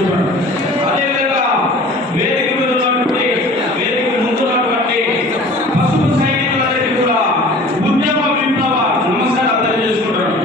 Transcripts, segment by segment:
తెలియజేసుకుంటున్నాను. అదేవిధంగా వేదిక మీద ఉన్నటువంటి వేదిక ముందు ఉన్నటువంటి పసుపు సైనికులందరికీ కూడా ఉద్యమ విప్లవ నమస్కారాలు తెలియజేసుకుంటున్నాను.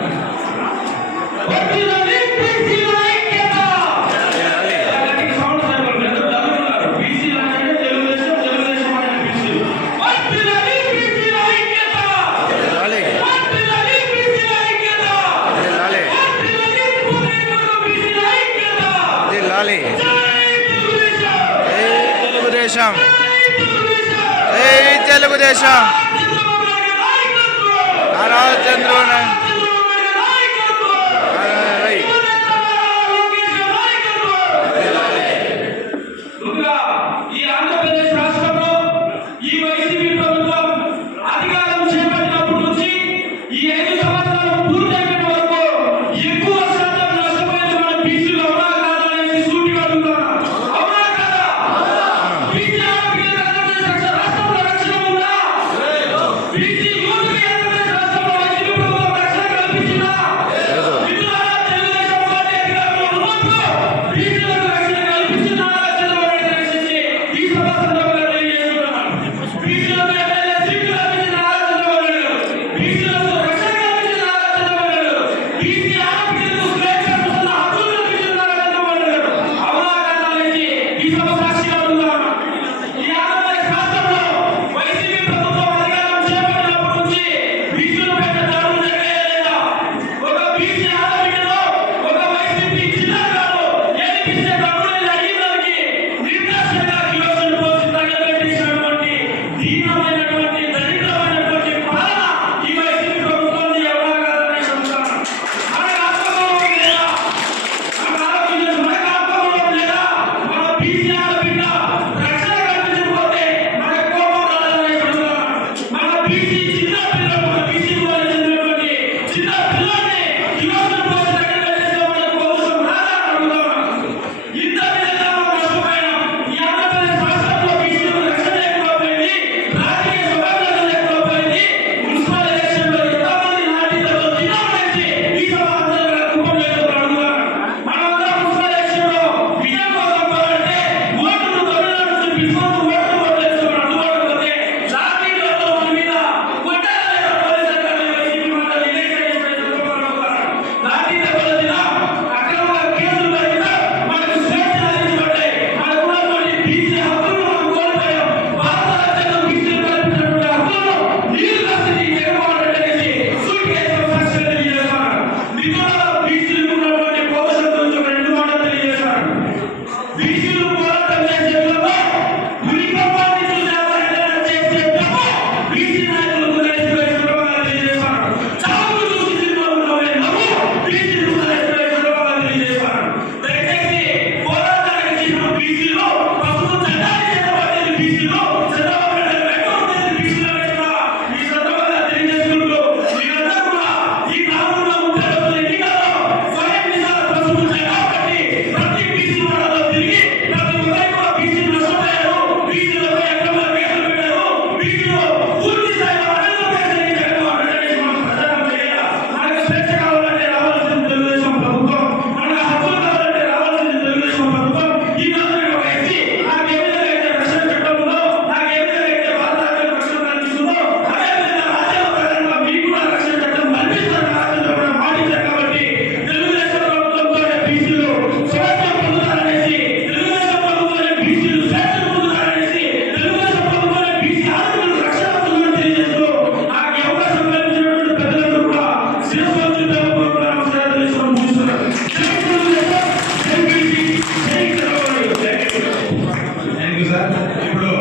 తెలుగుదేశం నారా చంద్రబాబు ఈ ఆంధ్రప్రదేశ్ రాష్ట్రంలో ఈ వైసీపీ ప్రభుత్వం అధికారం చేపట్టినప్పటి నుంచి ఈ 5 సంవత్సరాలు పూర్తయిన వరకు ఎక్కువ శాతం నష్టపోయిన మన బీసీలు అవునా కాదా అనేది సూటిగా అడుగుతున్నాను. అవునా కాదా? బీసీ రాష్ట్రంలో రక్షణ ఉందా? బీసీ యూత్కి ఆంధ్రప్రదేశ్ రాష్ట్రంలో వైసీపీ ప్రభుత్వం రక్షణ కల్పించిందా? మిత్రులారా, తెలుగుదేశం పార్టీ అధికారంలో ఉన్నప్పుడు బీసీలకు రక్షణ కల్పించిందా? ఈ సభ సందర్భంగా తెలియజేస్తున్నాను. బీసీలకు ఎమ్మెల్యే సీట్లు కల్పించిన చంద్రబాబు నాయుడు, బీసీలకు రక్షణ కల్పించిన చంద్రబాబు నాయుడు, బీసీ ఆడపిల్లలకు స్వేచ్ఛ పొందిన హక్కులు కల్పించిన చంద్రబాబు నాయుడు. అవునా కాదా అనేది ఈ సభ సాక్షిగా ఉన్నాను. ఈ ఆంధ్రప్రదేశ్ రాష్ట్రంలో వైసీపీ ప్రభుత్వం అధికారం చేపట్టినప్పటి నుంచి బీసీల పైన దాడులు జరిగాయా లేదా? ఒక బీసీ ఆడపిల్లలో ఒక వైసీపీ జిల్లాలో ఏడిపిస్తే దాడులు అయ్యిందానికి నిర్దాక్షిణ్యంగా కిలోమీటర్లు పోసి తగలబెట్టేసినటువంటి దీనమైనటువంటి దరిద్రమైనటువంటి పాలన ఈ వైసీపీ ప్రభుత్వాన్ని ఎవరా కాదని చెప్తాను. మనకు ఆత్మగౌరవం లేదా? మనకు ఆలోచించే మనకు ఆత్మగౌరవం లేదా? మన బీసీ ఆడబిడ్డ రక్షణ కల్పించకపోతే మనకు కోపం రాదని చెప్తున్నాను. మన బీసీ చిన్న పిల్లలు, మన బీసీ వాళ్ళు చెందినటువంటి చిన్న పిల్లల్ని కిలోమీటర్లు